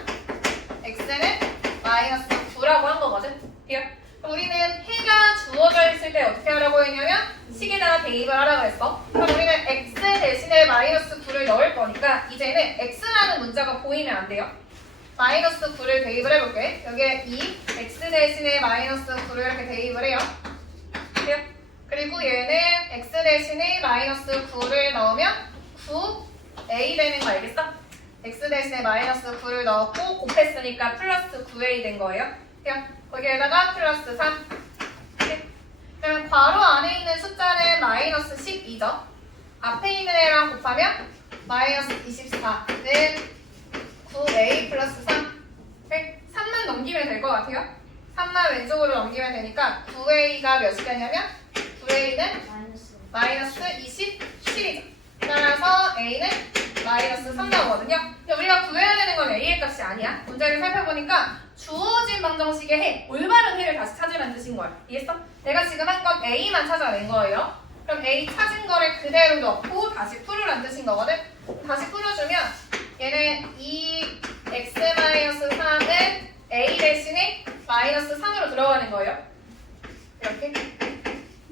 x는 마이너스 9라고 한 거거든. 돼요? 우리는 해가 주어져 있을 때 어떻게 하라고 했냐면 식에다가 대입을 하라고 했어. 그럼 우리는 x 대신에 마이너스 9를 넣을 거니까 이제는 x라는 문자가 보이면 안 돼요. 마이너스 9를 대입을 해볼게. 여기에 이 x 대신에 마이너스 9를 이렇게 대입을 해요. 돼요? 그리고 얘는 x 대신에 마이너스 9를 넣으면 9a 되는 거 알겠어? x 대신에 마이너스 9를 넣었고 곱했으니까 플러스 9a 된 거예요. 돼요? 거기에다가 플러스 3. 그러면 괄호 안에 있는 숫자는 마이너스 12죠. 앞에 있는 애랑 곱하면 마이너스 24는 9a 플러스 3. 3만 넘기면 될 것 같아요. 3만 왼쪽으로 넘기면 되니까 9a가 몇이 되냐면 9a는 마이너스 27이죠. 따라서 a는 마이너스 3 나오거든요. 근데 우리가 구해야 되는 건 a의 값이 아니야. 문제를 살펴보니까 주어진 방정식의 해, 올바른 해를 다시 찾으라는 뜻인 거야. 이해했어? 내가 지금 한 건 a만 찾아낸 거예요. 그럼 a 찾은 거를 그대로 넣고 다시 풀으라는 뜻인 거거든. 다시 풀어주면 얘는 이 x-3은 a 대신에 마이너스 3으로 들어가는 거예요. 이렇게.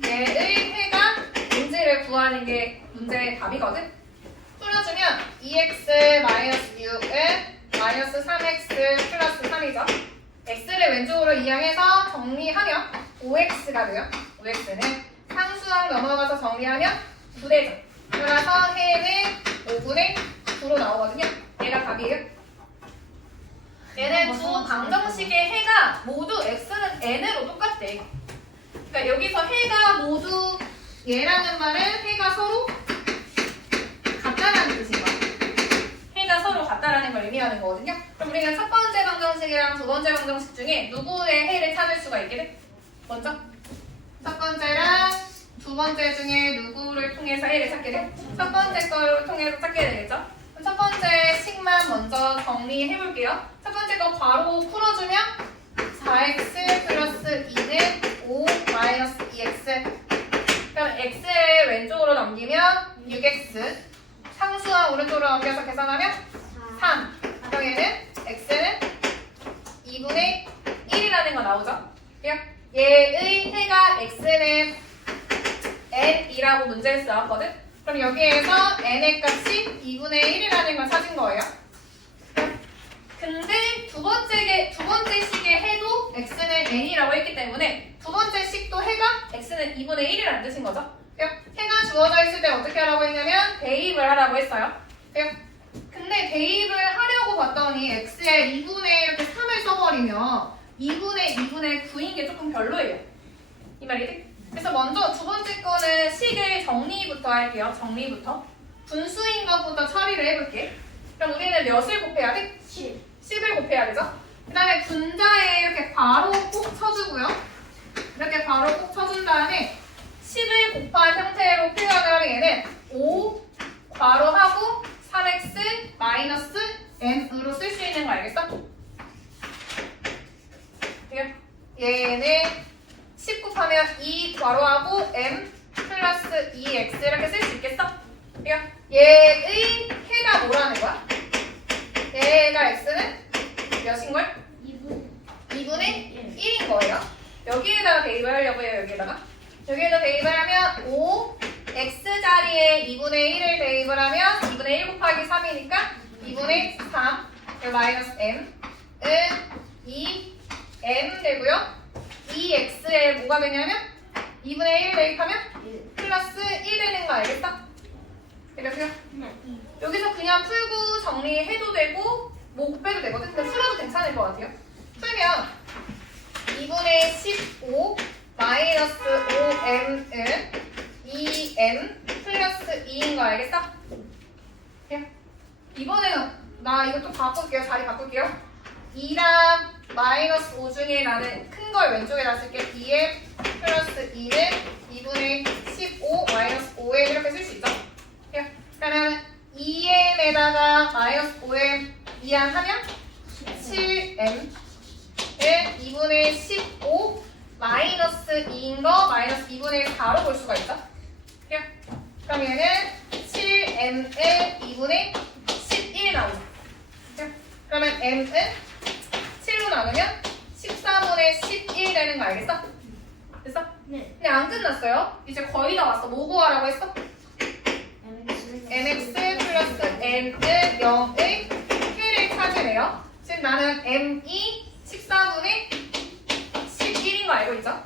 얘의 해가 문제를 구하는 게 문제의 답이거든. 풀어주면 2x-6은 마이너스 3x 플러스 3이죠. x를 왼쪽으로 이항해서 정리하면 5x가 돼요. 5x는 상수항 넘어가서 정리하면 9되죠. 그래서 해는 5분의 9로 나오거든요. 얘가 답이에요. 얘는 두 방정식의 해가 모두 x는 n으로 똑같대. 그러니까 여기서 해가 모두 얘라는 말은 해가 서로 같다라는 뜻인 거야. 해가 서로 같다라는 걸 의미하는 거거든요. 그럼 우리가 첫 번째 방정식이랑 두 번째 방정식 중에 누구의 해를 찾을 수가 있게 돼? 먼저 첫 번째랑 두 번째 중에 누구를 통해서 해를 찾게 돼? 첫 번째 거를 통해서 찾게 되겠죠? 그럼 첫 번째 식만 먼저 정리해 볼게요. 첫 번째 거 괄호 풀어주면 4x 플러스 2는 5 마이너스 2x. 그럼 x를 왼쪽으로 넘기면 6x, 상수와 오른쪽으로 넘겨서 계산하면 3. 그럼 얘는 x는 2분의 1이라는 거 나오죠? 얘의 해가 x는 n이라고 문제에서 나왔거든? 그럼 여기에서 n의 값이 2분의 1이라는 걸 찾은 거예요. 근데 두 번째 식의 해도 x는 n이라고 했기 때문에 두 번째 식도 해가 x는 2분의 1이라는 뜻인 거죠. 해가 주어져 있을 때 어떻게 하라고 했냐면 대입을 하라고 했어요. 근데 대입을 하려고 봤더니 x에 2분의 이렇게 3을 써버리면 2분의 9인 게 조금 별로예요. 이 말이지? 그래서 먼저 두 번째 거는 식을 정리부터 할게요. 정리부터. 분수인 것부터 처리를 해볼게. 그럼 우리는 몇을 곱해야 돼? 10을 곱해야 되죠? 그 다음에 분자에 이렇게 괄호 꼭 쳐주고요. 이렇게 괄호 꼭 쳐준 다음에 10을 곱한 형태로 표현을 하면 얘는 5 괄호하고 3x 마이너스 n으로 쓸 수 있는 거 알겠어? 얘는 10 곱하면 2 괄호하고 m 플러스 2x 이렇게 쓸 수 있겠어? 얘의 해가 뭐라는 거야? 얘가 x는 몇인걸? 2분의 1인 거예요. 여기에다가 대입을 하려고 해요. 여기에다 대입을 하면 5 x 자리에 2분의 1을 대입을 하면 2분의 1 곱하기 3이니까 2분의 3 마이너스 m은 2m 되고요. 2x에 뭐가 되냐면 2분의 1 대입하면 플러스 1 되는 거 알겠어? 이렇게요? 여기서 그냥 풀고 정리해도 되고 못 빼도 되거든? 근데 풀어도 괜찮을 것 같아요. 풀면 2분의 15 마이너스 5m은 2m 플러스 2인 거 알겠어? 이번에는 나 이거 또 바꿀게요. 자리 바꿀게요. 2랑 마이너스 5 중에 나는 큰 걸 왼쪽에다 쓸게. 2m 플러스 2는 2분의 15 마이너스 5m 이렇게 쓸 수 있죠? 그러면 2m에다가 마이너스 5m 이항하면 7m을 2분의 15 마이너스 2인 거 마이너스 2분의 4로 볼 수가 있죠? 그럼 얘는 7m의 2분의 11이 나오죠. 그러면 m은 7로 나누면 14분의 11 되는 거 알겠어? 됐어? 네. 근데 안 끝났어요. 이제 거의 다 왔어. 뭐 구하라고 했어? mx 플러스 n은 0의 해를 찾으래요. 지금 나는 m이 14분의 11인 거 알고 있죠?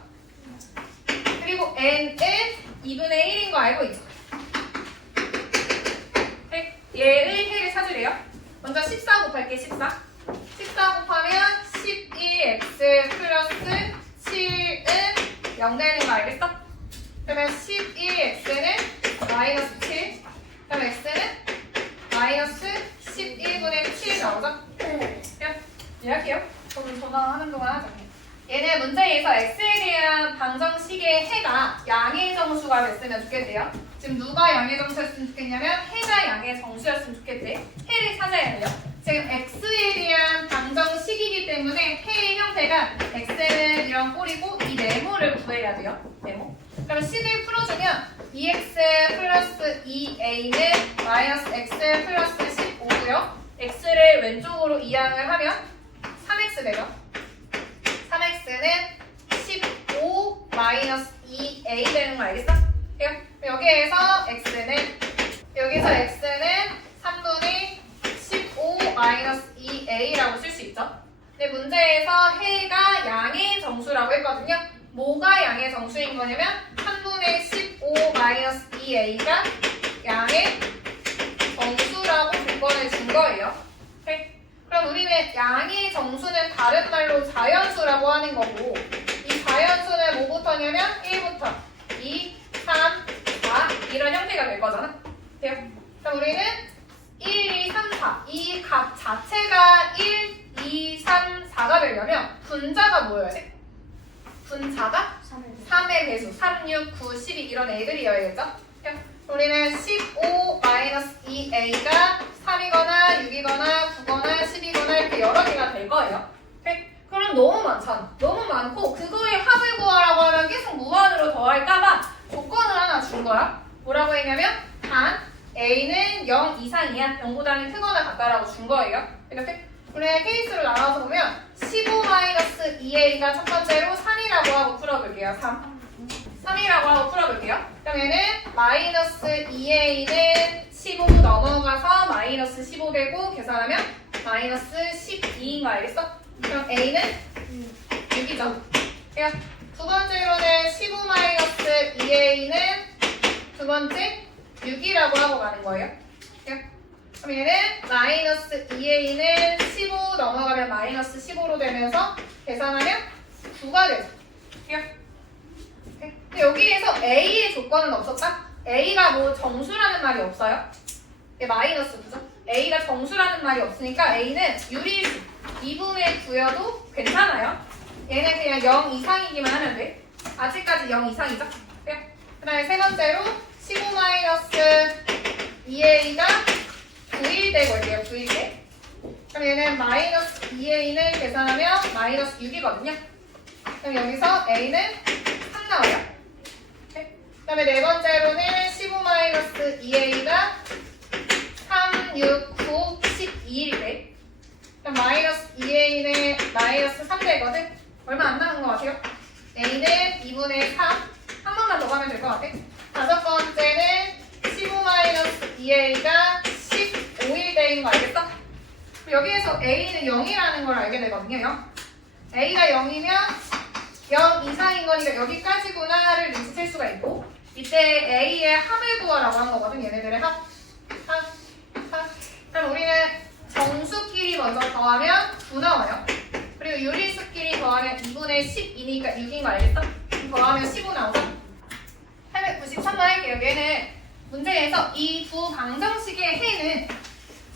그리고 n은 2분의 1인 거 알고 있죠? 얘의 해를 찾으래요. 먼저 14 곱할게. 14 곱하면 12x 플러스 7은 0 되는 거 알겠어? 그러면 12x는 마이너스 7 그럼 x는 마이너스 11분의 7 나오죠? 이해할게요. 그럼 전화하는 동안 하자. 얘는 문제에서 x에 대한 방정식의 해가 양의 정수가 됐으면 좋겠대요. 지금 누가 양의 정수였으면 좋겠냐면 해가 양의 정수였으면 좋겠대. 해를 찾아야 돼요. 지금 x에 대한 방정식이기 때문에 해의 형태가 x는 이런 꼴이고 이 네모를 구해야 돼요. 네모. 그럼 식을 풀어주면 2x 플러스 2a는 마이너스 x 플러스 15고요. x를 왼쪽으로 이항을 하면 3x 되죠. 3x는 15 마이너스 2a 되는 거 알겠어? 여기에서 x는 3분의 15 마이너스 2a라고 쓸 수 있죠. 근데 문제에서 해가 양의 정수라고 했거든요. 뭐가 양의 정수인 거냐면 3분의 15 마이너스 2a가 양의 정수라고 조건을 준 거예요. 그럼 우리는 양의 정수는 다른 말로 자연수라고 하는 거고 이 자연수는 뭐부터냐면 1부터 2, 3, 4 이런 형태가 될 거잖아. 돼요? 그럼 우리는 1, 2, 3, 4 이 값 자체가 1, 2, 3, 4가 되려면 분자가 뭐여야 돼? 분자가 3의 배수 3, 6, 9, 12 이런 애들이어야겠죠? 우리는 15 마이너스 2a가 3이거나 6이거나 9거나 10이거나 이렇게 여러 개가 될 거예요. 그럼 그럼 너무 많잖아. 너무 많고 그거의 합을 구하라고 하면 계속 무한으로 더할까봐 조건을 하나 준 거야. 뭐라고 했냐면 단 A는 0 이상이야. 0보다는 크거나 같다라고 준 거예요. 이렇게 우리 케이스로 나눠서 보면 15-2A가 첫 번째로 3이라고 하고 풀어볼게요. 3이라고 하고 풀어볼게요. 그러면은 마이너스 2A는 15 넘어가서 마이너스 15 되고 계산하면 마이너스 12인 거 알겠어? 그럼 A는 6이죠. 그냥 두 번째로는 15-2A는 두 번째 6이라고 하고 가는 거예요. 그럼 얘는 마이너스 2A는 15 넘어가면 마이너스 15로 되면서 계산하면 9가 되죠. 근데 여기에서 A의 조건은 없었다? A가 뭐 정수라는 말이 없어요? 이게 마이너스 9죠? A가 정수라는 말이 없으니까 A는 유리수 2분의 9여도 괜찮아요. 얘는 그냥 0 이상이기만 하면 돼. 아직까지 0 이상이죠? 그 다음에 세 번째로 15-2A가 9일 되고 있대요. 9일 돼. 그럼 얘는 마이너스 2A는 계산하면 마이너스 6이거든요. 그럼 여기서 A는 3 나와요. 그 다음에 네 번째로는 15-2A가 3, 6, 9, 12일 돼. 그럼 마이너스 2A는 마이너스 3 되거든. 얼마 안 남은 것 같아요? A는 2분의 3. 한 번만 더 가면 될 것 같아. 다섯 번째는 15-2A가 15일 대인 거 알겠어? 여기에서 A는 0이라는 걸 알게 되거든요. 0. A가 0이면 0 이상인 거니까 여기까지구나를 눈치챌 수가 있고 이때 A의 합을 구하라고 한 거거든. 얘네들의 합. 그럼 우리는 정수끼리 먼저 더하면 9 나와요. 그리고 유리수끼리 더하면 2분의 12니까 6인 거 알겠어? 더하면 15 나오죠? 893번 할게요. 얘는 문제에서 이 두 방정식의 해는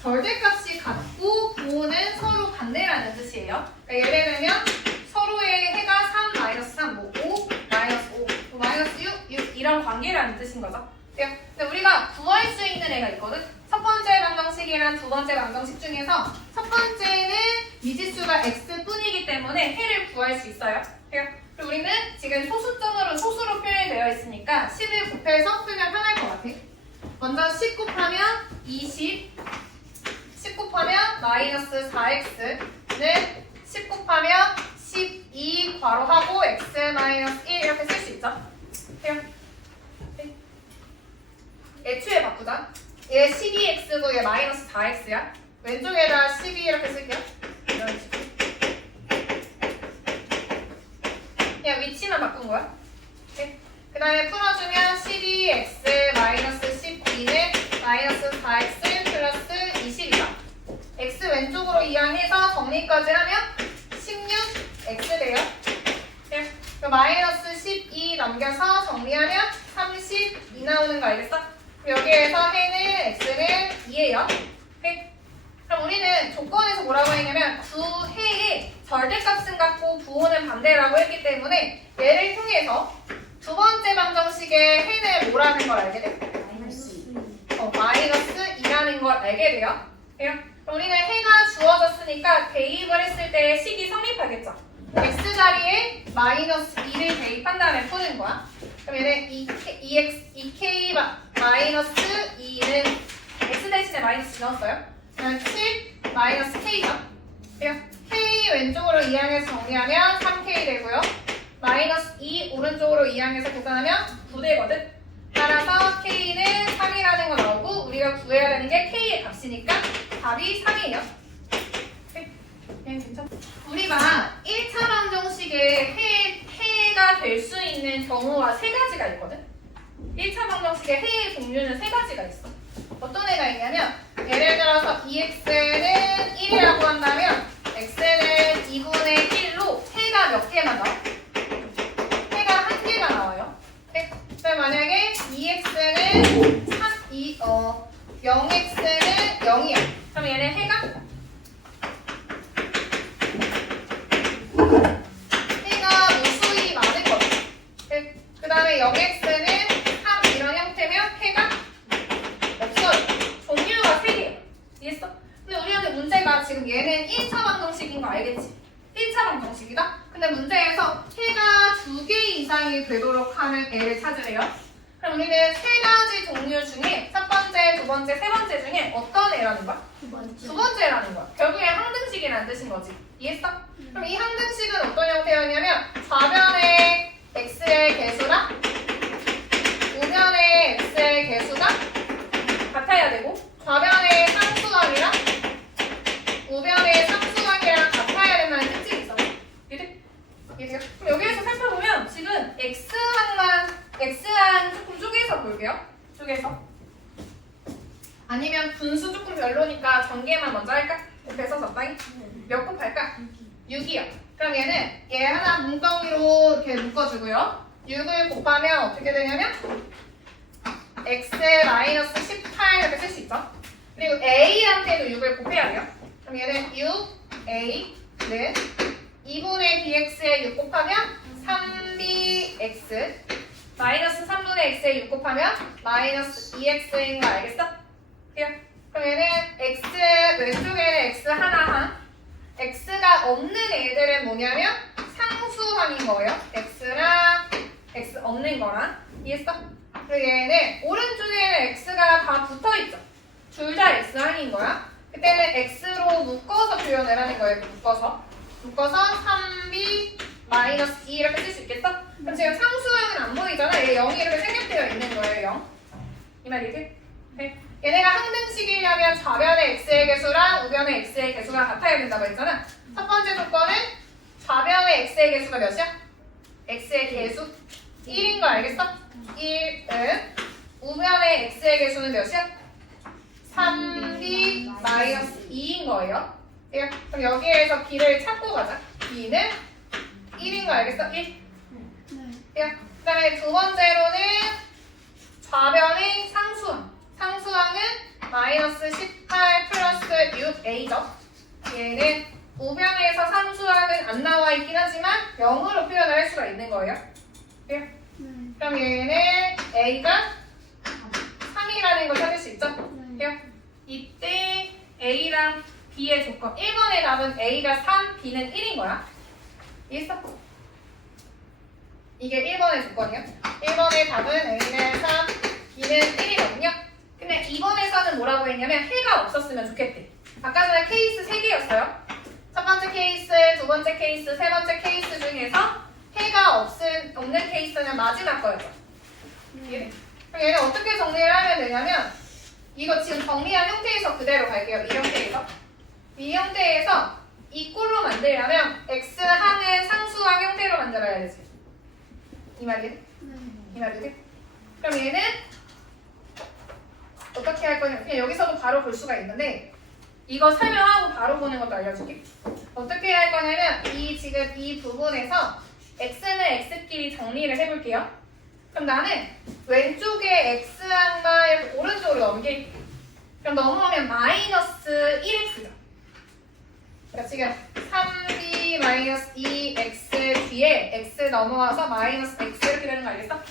절대값이 같고 부호는 서로 반대라는 뜻이에요. 그러니까 예를 들면 서로의 해가 3, 마이너스 3, 뭐 5, 마이너스 5, 뭐 마이너스 6 이런 관계라는 뜻인 거죠. 근데 우리가 구할 수 있는 애가 있거든. 첫 번째 방정식이랑 두 번째 방정식 중에서 첫 번째는 미지수가 x뿐이기 때문에 해를 구할 수 있어요. 그리고 우리는 지금 소수점으로 소수로 표현되어 있으니까 10을 곱해서 풀면 편할 것 같아. 먼저 10 곱하면 20, 10 곱하면 마이너스 4x는 10 곱하면 12 괄호하고 x 마이너스 1 이렇게 쓸 수 있죠. 애초에 바꾸자. 얘 12x고 얘 마이너스 4x야. 왼쪽에다 12 이렇게 쓸게요. 이런 식으로. 그냥 위치만 바꾼 거야. 그 다음에 풀어주면 12x 마이너스 12는 마이너스 4x 플러스 20이다. x 왼쪽으로 이항해서 정리까지 하면 16x 돼요. 마이너스 12 넘겨서 정리하면 32 나오는 거 알겠어? 여기에서 해는 x는 2예요. 그럼 우리는 조건에서 뭐라고 했냐면 두 해의 절대값은 같고 부호는 반대라고 했기 때문에 얘를 통해서 두 번째 방정식의 해는 뭐라는 걸 알게 돼? 마이너스 2라는 걸 알게 돼요. 그럼 우리는 해가 주어졌으니까 대입을 했을 때 식이 성립하겠죠. x 자리에 마이너스 2를 대입한 다음에 푸는 거야. 그럼 얘는 2k 마이너스 2는 x 대신에 마이너스 넣었어요. 그냥 7 마이너스 k죠. k 왼쪽으로 이항해서 정리하면 3k 되고요. 마이너스 2 오른쪽으로 이항해서 계산하면 9 되거든. 따라서 k는 3이라는 거 나오고 우리가 구해야 되는 게 k의 값이니까 답이 3이에요. 괜찮아? 우리가 1차 방정식의 해가 될 수 있는 경우가 세 가지가 있거든. 1차 방정식의 해의 종류는 세 가지가 있어. 어떤 애가 있냐면 예를 들어서 2x는 1이라고 한다면 x는 2분의 1로 해가 몇 개만 나와? 해가 한 개가 나와요. 그럼 만약에 2x는 0x는 0이야. 그럼 얘는 해가 무수히 많은 거죠. 그 다음에 0x는 3 이런 형태면 해가 없어요. 종류가 3개예요. 이해했어? 근데 우리한테 문제가 지금 얘는 1차 방정식인 거 알겠지? 1차 방정식. 방식이다. 근데 문제에서 해가 2개 이상이 되도록 하는 애를 찾으래요. 그럼 우리는 세 가지 종류 중에 첫 번째, 두 번째, 세 번째 중에 어떤 애라는 거야? 두 번째라는 거야. 결국에 항등식이라는 뜻인 거지. 이해했어? 그럼 이 항등식은 어떤 형태였냐면 좌변의 x의 개수랑 우변의 x의 개수가 같아야 되고 좌변의 상수항이랑 우변의 상수항이랑 같아야 된다는 특징이 있어. 이해돼? 이해돼요? 그럼 여기에서 살펴보면 지금 x항 조금 쪼개서 볼게요. 쪼개서. 아니면 분수 조금 별로니까 전개만 먼저 할까? 옆에서 적당히? 몇 곱할까? 6이요. 그럼 얘는 얘 하나 뭉덩이로 이렇게 묶어주고요. 6을 곱하면 어떻게 되냐면 x-18 이렇게 쓸 수 있죠. 그리고 a한테도 6을 곱해야 돼요. 그럼 얘는 6a는 2분의 bx에 6 곱하면 3bx 마이너스 3분의 x에 6 곱하면 마이너스 2x인 거 알겠어? 그래요? 그럼 얘는 x 왼쪽에는 x 하나항 x가 없는 애들은 뭐냐면 상수항인 거예요. x랑 x 없는 거랑 이해했어? 그리고 얘는 오른쪽에는 x가 다 붙어있죠. 둘 다 x항인 거야. 그때는 x로 묶어서 표현을 하는 거예요. 묶어서 3b 마이너스 2 이렇게 쓸 수 있겠어? 그럼 지금 상수항은 안 보이잖아. 얘 0이 이렇게 생략되어 있는 거예요. 0. 이 말이지? 네. 얘네가 항등식이려면 좌변의 x의 개수랑 우변의 x의 개수가 같아야 된다고 했잖아. 첫 번째 조건은 좌변의 x의 개수가 몇이야? x의 개수 1인 거 알겠어? 1은 우변의 x의 개수는 몇이야? 3b 마이너스 2인 거예요. 그럼 여기에서 b를 찾고 가자. b는 1인 거 알겠어? 1. 그 다음에 두 번째로는 좌변의 상수항. 상수항은 마이너스 18 플러스 6a죠. 얘는 우변에서 상수항은 안 나와 있긴 하지만 0으로 표현을 할 수가 있는 거예요. 그럼 얘는 a가 3이라는 걸 찾을 수 있죠? 이때 a랑 b의 조건 1번의 답은 a가 3, b는 1인 거야. 이해했어? 이게 1번의 조건이요. 1번의 답은 a는 3, b는 1이거든요. 근데 2번에서는 뭐라고 했냐면 해가 없었으면 좋겠대. 아까 전에 케이스 3개였어요. 첫 번째 케이스, 두 번째 케이스, 세 번째 케이스 중에서 해가 없는 케이스는 마지막 거였죠. 그럼 얘는 어떻게 정리를 하면 되냐면 이거 지금 정리한 형태에서 그대로 갈게요. 이 형태에서. 이 형태에서 이 꼴로 만들려면 x항은 상수항 형태로 만들어야 되지. 이 말이지? 이 말이지? 그럼 얘는 어떻게 할 거냐? 그냥 여기서도 바로 볼 수가 있는데 이거 설명하고 바로 보는 것도 알려줄게. 어떻게 할 거냐면 지금 이 부분에서 x는 x끼리 정리를 해볼게요. 그럼 나는 왼쪽에 x항과 이렇게 오른쪽으로 넘길게. 그럼 넘어오면 마이너스 1x죠. 그러니까 지금 3b 마이너스 2x 뒤에 x 넘어와서 마이너스 x 이렇게 되는 거 알겠어?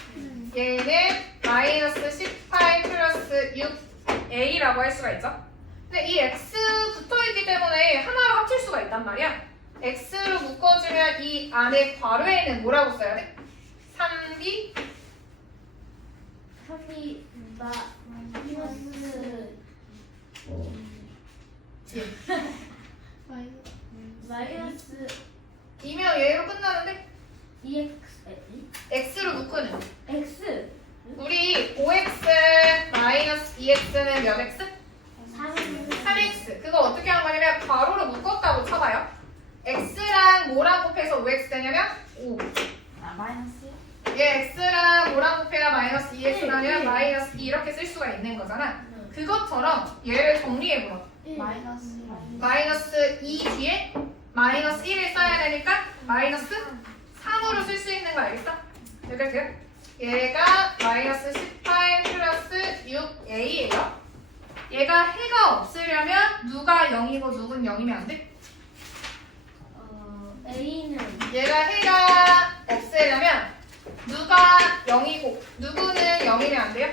얘는 마이너스 18 플러스 6a라고 할 수가 있죠. 근데 이 x 붙어있기 때문에 하나로 합칠 수가 있단 말이야. x로 묶어주면 이 안에 괄호에는 뭐라고 써야 돼? 3b 마이너스 이면 얘로 끝나는데 2x x로 묶으는 x 우리 5x 마이너스 2x는 몇 x? 3x. 그거 어떻게 한 거냐면 괄호로 묶었다고 쳐봐요. x랑 뭐랑 곱해서 5x 되냐면 5. 마이너스 얘 x랑 뭐랑 곱해야 마이너스 2x 나면 마이너스 2 이렇게 쓸 수가 있는 거잖아. 그것처럼 얘를 정리해보라. 마이너스 2 뒤에 마이너스 1을 써야 되니까 마이너스 3으로 쓸 수 있는 거 알겠어? 여기까지요? 얘가 마이너스 18 플러스 6a예요. 얘가 해가 없으려면 누가 0이고 누군 0이면 안 돼? A는 얘가 해가 없으려면 누가 0이고 누구는 0이면 안 돼요?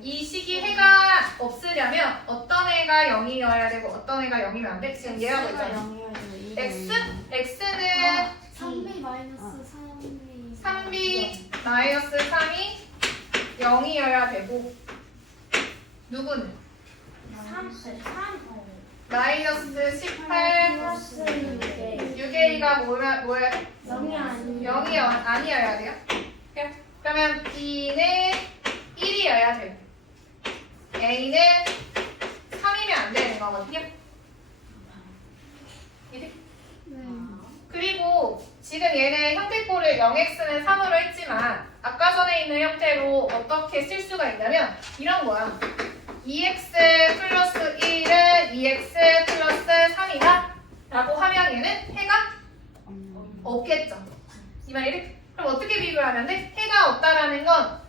이 식이 해가 없으려면 어떤 애가 애가 0이어야 되고 어떤 애가 0이면 안 돼? 지금 얘하고 있잖아. x는 3b 마이너스 3b 3b 마이너스 3이 0이어야 되고 누구는? 3 마이너스 18 플러스 6에 6a가 뭐야? 0이 아니에요. 0이 아니어야 돼요? 그러면 b는 1이어야 되고 a는 3이면 안 되는 거거든요. 이해? 그리고 지금 얘는 형태꼴을 0x는 3으로 했지만 아까 전에 있는 형태로 어떻게 쓸 수가 있냐면 이런 거야. 2x 플러스 1은 2x 플러스 3이다 라고 하면 얘는 해가 없겠죠. 이 말이? 그럼 어떻게 비교하면 돼? 해가 없다라는 건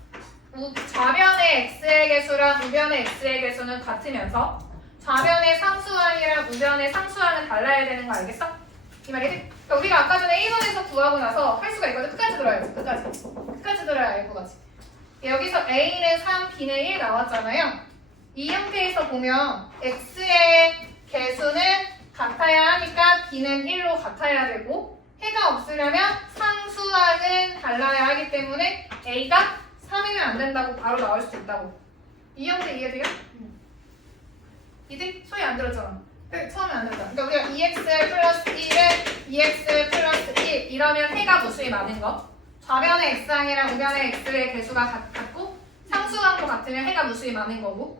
좌변의 x의 개수랑 우변의 x의 개수는 같으면서 좌변의 상수항이랑 우변의 상수항은 달라야 되는 거 알겠어? 이 말이? 그러니까 우리가 아까 전에 A번에서 구하고 나서 할 수가 있거든. 끝까지 들어야지. 끝까지 들어야 알고 가지. 여기서 A는 3, B는 1 나왔잖아요. 이 형태에서 보면 x의 개수는 같아야 하니까 b는 1로 같아야 되고 해가 없으려면 상수항은 달라야 하기 때문에 a가 3이면 안 된다고 바로 나올 수 있다고. 이 형태 이해돼요? 이제 소리 안 들었잖아. 처음에 안 들었잖아. 그러니까 우리가 2x 플러스 1은 2x 플러스 1 이러면 해가 무수히 많은 거. 좌변의 x항이랑 우변의 x의 개수가 같고 상수항도 같으면 해가 무수히 많은 거고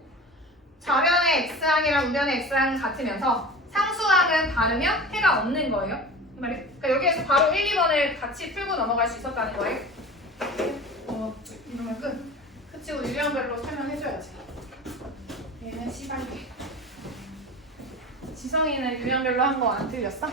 좌변의 x항이랑 우변의 x항은 같으면서 상수항은 다르면 해가 없는 거예요. 이 말이? 그러니까 여기에서 바로 1, 2번을 같이 풀고 넘어갈 수 있었다는 거예요. 이러면 끝. 그치고 유형별로 설명해줘야지. 얘는 시발게. 지성이는 유형별로 한 거 안 틀렸어?